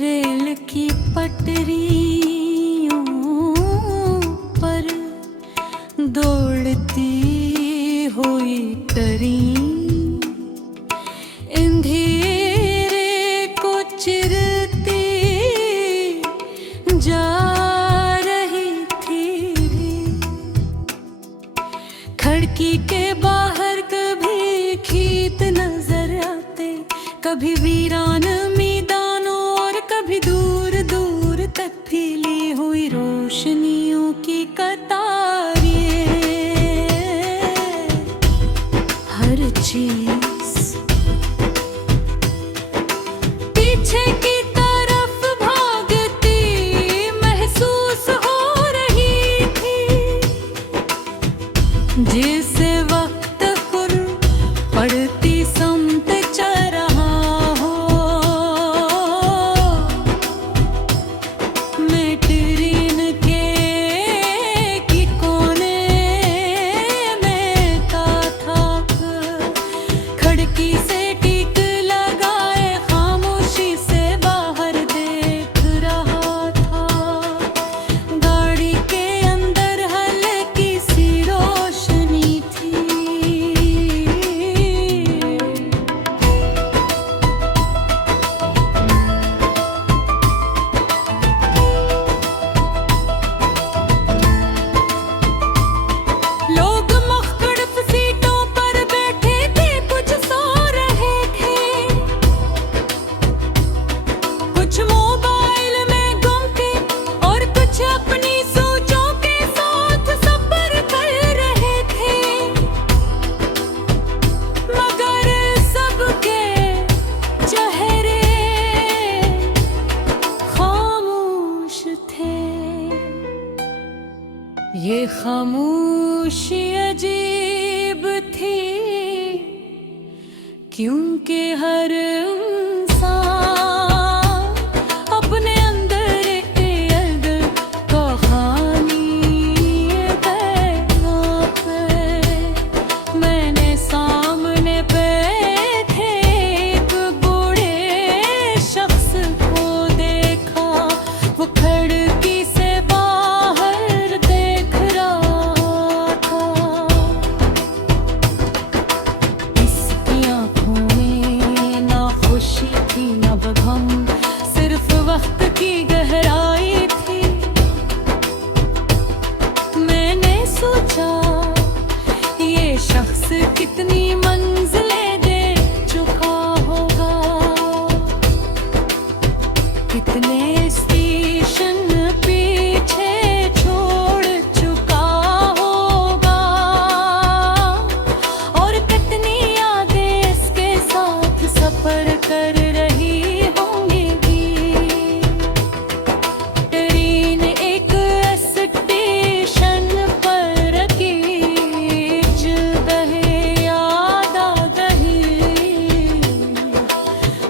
Rail की पटरियों पर दौड़ती हुई ट्रेन अंधेरे को चिरती जा रही थी। खिड़की के बाहर कभी खेत नजर आते, कभी वीरान मैदानों और कभी दूर दूर तक फैली हुई रोशनियों की कतारें। हर चीज पीछे की तरफ भागती महसूस हो रही थी, जिसे वक्त खुर पड़ती समत चल रहा हो। मैं ट्रेन के कोने में था खिड़की से टिक लगाए खामोशी से बाहर देख रहा था। गाड़ी के अंदर हल्की सी रोशनी थी। लोग मुख्तलिफ सीटों पर बैठे थे, कुछ सो रहे थे, कुछ मोबाइल में गुम थे और कुछ अपनी सोचों के साथ सफर कर रहे थे। मगर सबके चेहरे खामोश थे। ये खामोशी अजीब थी, क्योंकि हर इंसान अपने अंदर एक कहानी गया पे। मैंने सामने बैठे एक बूढ़े शख्स को देखा, वो खिड़की से बाहर देख रहा था। इसकी आंखों में ना खुशी थी ना गम, सिर्फ वक्त की गहराई थी। मैंने सोचा ये शख्स कितनी मंजिलें दे चुका होगा, कितने स्टेशन पीछे छोड़ चुका होगा, और कितनी यादें इसके साथ सफर कर रही होंगी। ट्रेन एक स्टेशन पर की जगह याद आ गई।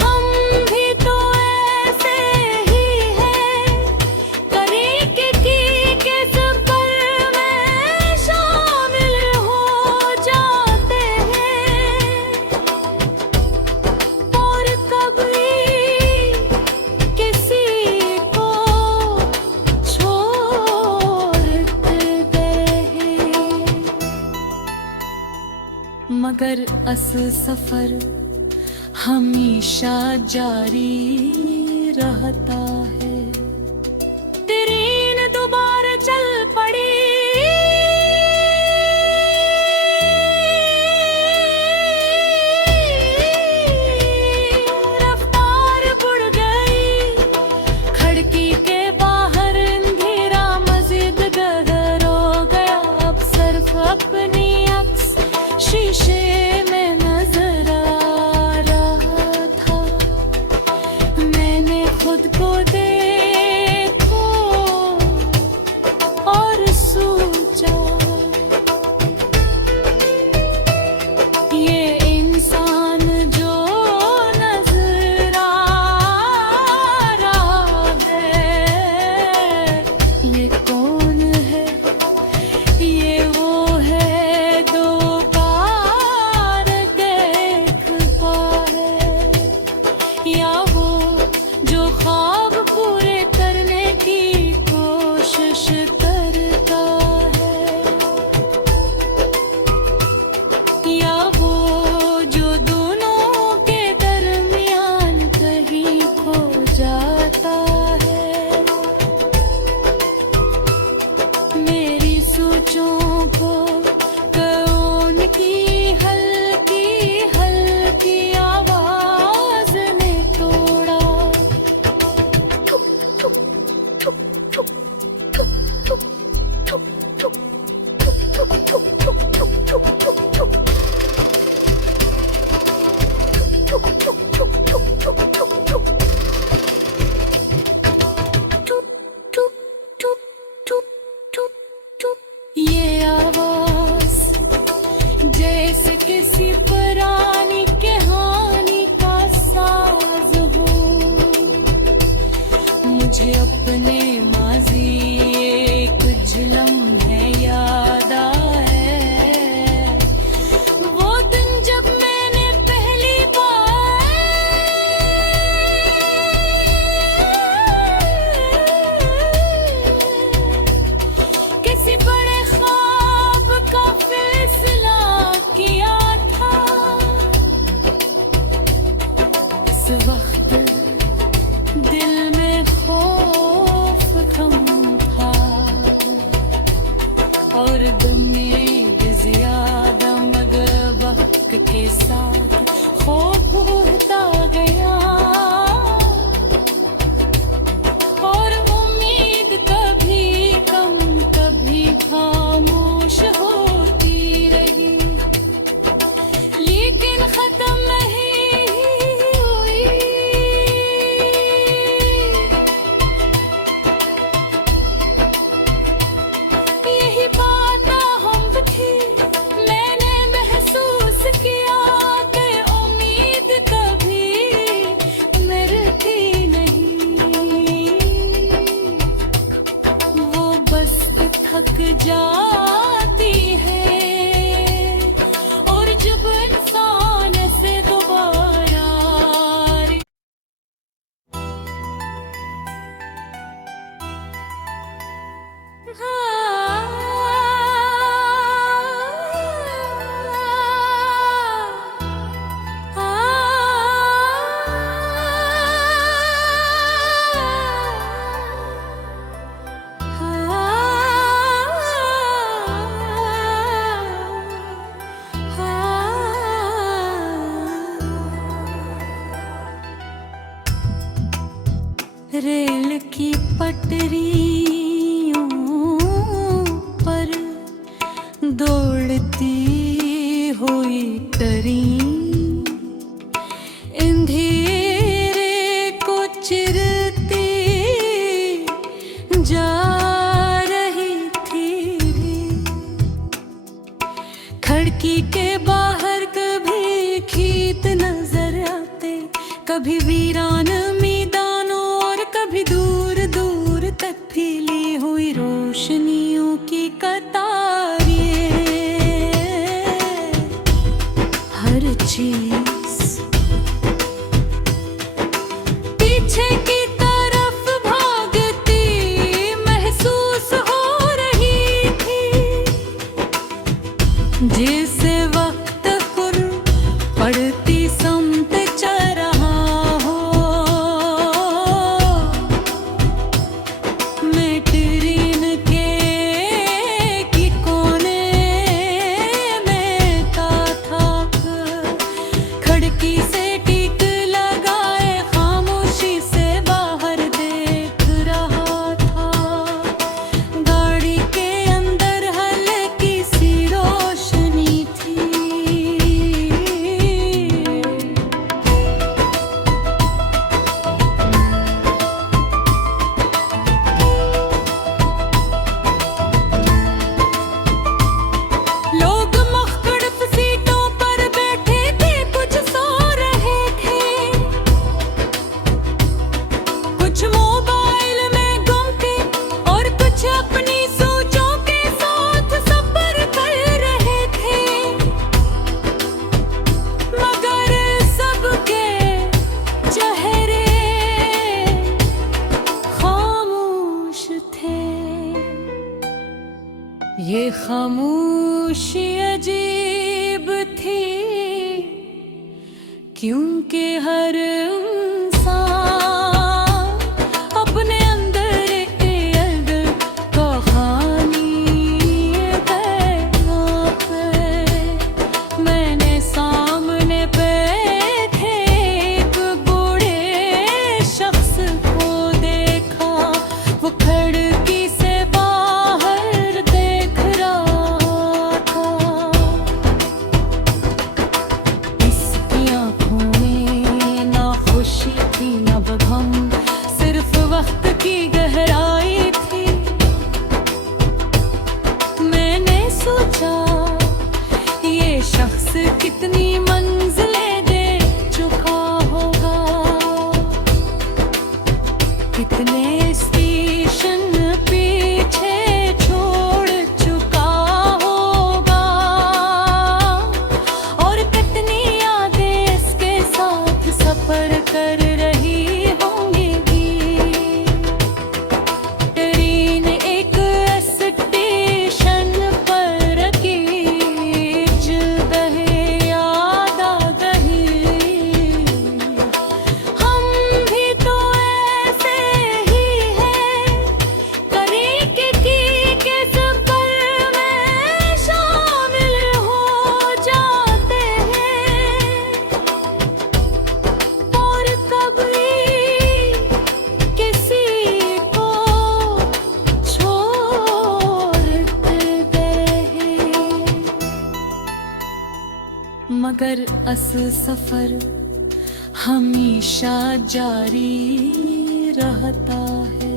हम भी तो ऐसे ही हैं, तरीके के सफर में शामिल हो जाते हैं, और कभी किसी को छोड़ गए हैं। मगर असल सफर हमेशा जारी रहता है। ट्रेन दोबारा चल पड़ी, रफ्तार बढ़ गई। खिड़की के बाहर अंधेरा मजीद गहर हो गया। अब सिर्फ अपनी अक्स शीशे में नजर आ रहा था। मैंने खुद को देखो और सोचा, ये इंसान जो नजर आ रहा है, ये कौन है? ये वो है दो बार देख पाए, या वो जो खा जाती है, और जब इंसान से दोबारा रेल की पटरियों पर दौड़ती हुई ट्रेन अंधेरे को चिरती जा रही थी। खिड़की के बाहर कभी खेत नजर आते, कभी वीरान मैदानों और कभी दूर दूर तक फैली हुई रोशनियों की कतारें। हर चीज पीछे की तरफ भागती महसूस हो रही थी, जिसे वक्त कुर पड़ती समत चल रहा हो। मैं ट्रेन के की कोने में था, खिड़की से टिक लगाए खामोशी से बाहर देख रहा था। गाड़ी के अंदर हल्की सी रोशनी थी। लोग मुख्तलिफ सीटों पर बैठे थे, कुछ सो रहे थे, कुछ मोबाइल में गुम थे, और कुछ अपनी सोचों के साथ सफर कर रहे थे। मगर सबके चेहरे खामोश थे। ये खामोशी अजीब थी, क्योंकि हर इंसान अपने अंदर एक कहानी गया पे। मैंने सामने बैठे एक बूढ़े शख्स को देखा, वो खिड़की से बाहर देख रहा था। इसकी आंखों में ना खुशी थी ना गम, सिर्फ वक्त की गहराई थी। मैंने सोचा ये शख्स कितनी मंजिलें दे चुका होगा, कितने स्टेशन पीछे छोड़ चुका होगा, और कितनी यादें इसके साथ सफर कर रही होंगी। ट्रेन एक स्टेशन पर रुकी, जगह याद आ गई। हम भी तो ऐसे ही हैं, करेंगे के सफर में शामिल हो जाते हैं, और कभी किसी को छोड़ते गए हैं। मगर असल सफर हमेशा जारी रहता है।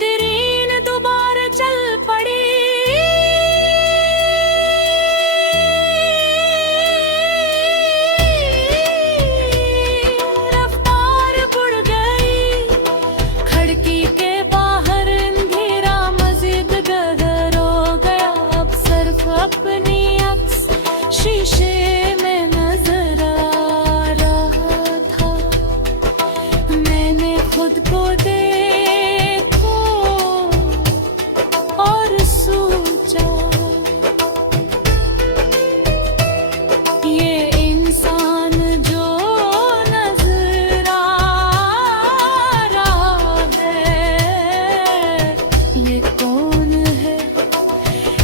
ट्रेन दोबारा चल पड़ी, रफ्तार बढ़ गई। खिड़की के बाहर अंधेरा मजीद गहरा खुद को देखो और सोचा, ये इंसान जो नजर आ रहा है, ये कौन है?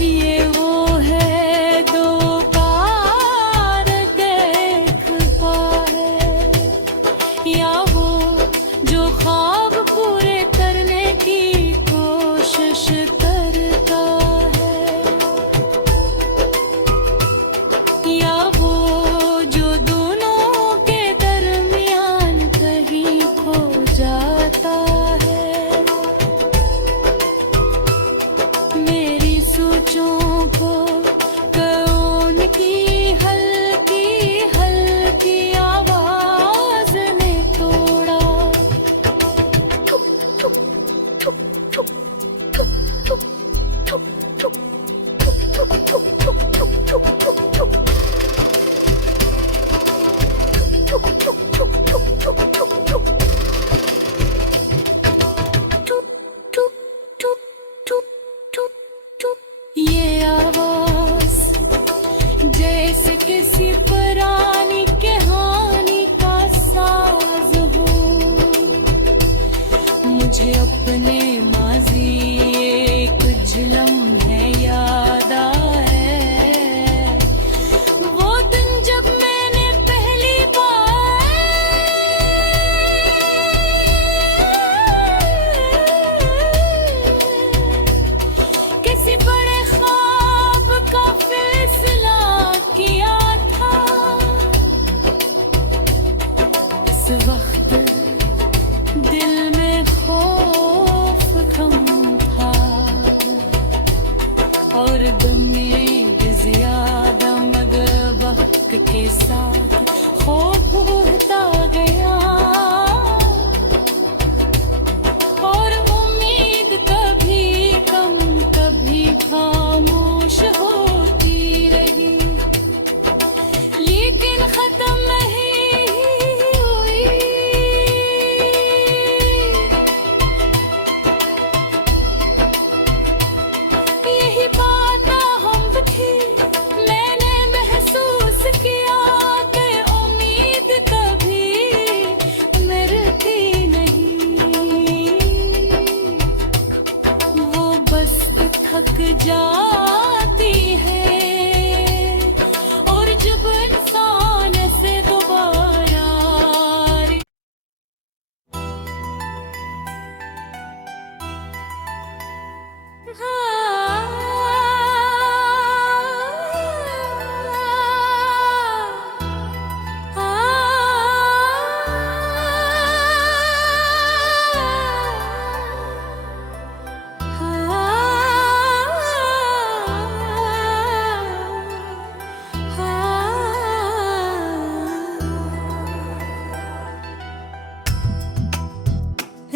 ये वो है दो बार देखता है, या वो जो ख्वाब पूरे करने की कोशिश करता है, या वो जो दोनों के दरमियान कहीं खो जाता है। मेरी सोचों को कौन की हल्की हल्की आवाज ने तोड़ा। ये आवाज जैसे किसी पुरानी कहानी का साज हो, मुझे अपने माजी कुछ लम्हे याद आए। वो दिन जब मैंने पहली बार किसी बड़े ख्वाब का फैसला किया था। इस वक्त दिल में खौफ कम था और उम्मीद ज्यादा, मगर वक्त के साथ खौफ होता गया और उम्मीद कभी कम कभी खामोश होती रही, लेकिन खत्म नहीं हुई। यही बात हम थी, मैंने महसूस किया कि उम्मीद कभी मरती नहीं, वो बस थक जाती है और जब इंसान से दोबारा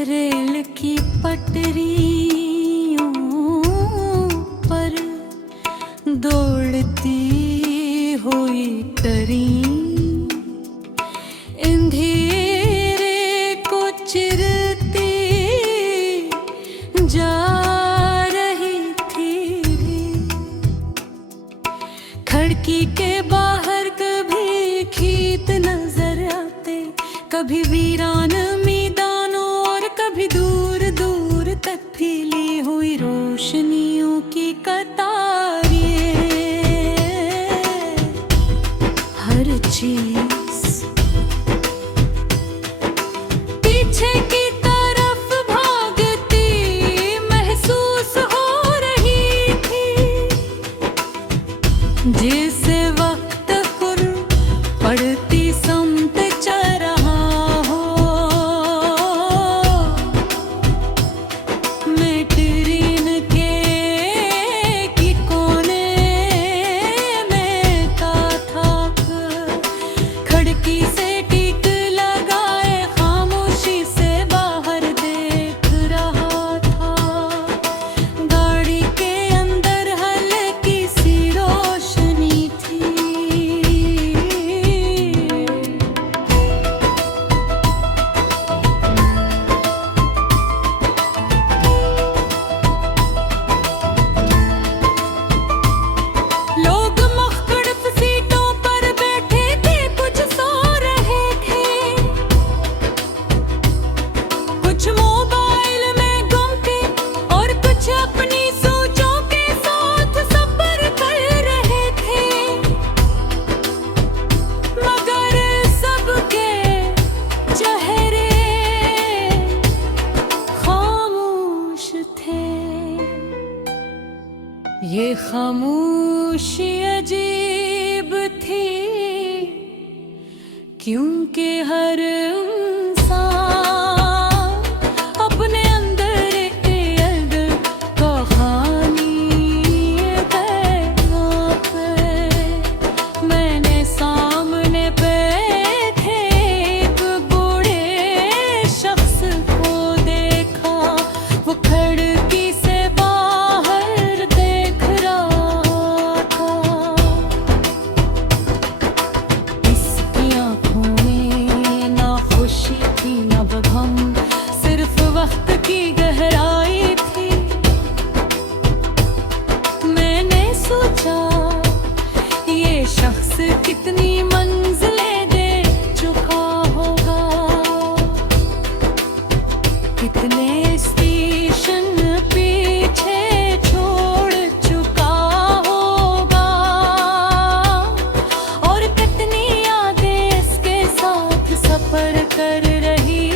रेल की पटरियों पर दौड़ती हुई ट्रेन अंधेरे को चिरती जा रही थी। खिड़की के बाहर कभी खेत नजर आते, कभी वीरान मैदानों और कभी दूर दूर तक फैली हुई रोशनियों की कतारें। हर चीज पीछे की तरफ भागती महसूस हो रही थी, जिसे वक्त हुर पड़ती समत चल रहा हो। खामोशी अजीब थी, क्योंकि हर इंसान अपने अंदर एक कहानी पैगाम पे। मैंने सामने बैठे एक बूढ़े शख्स को देखा, वो खिड़की से बाहर देख रहा था। इसकी आंखों में ना खुशी थी ना गम, सिर्फ वक्त की गहराई थी। मैंने सोचा ये शख्स कितनी मंजिलें दे चुका होगा, कितने स्टेशन पीछे छोड़ चुका होगा, और कितनी यादें इसके साथ सफर कर रही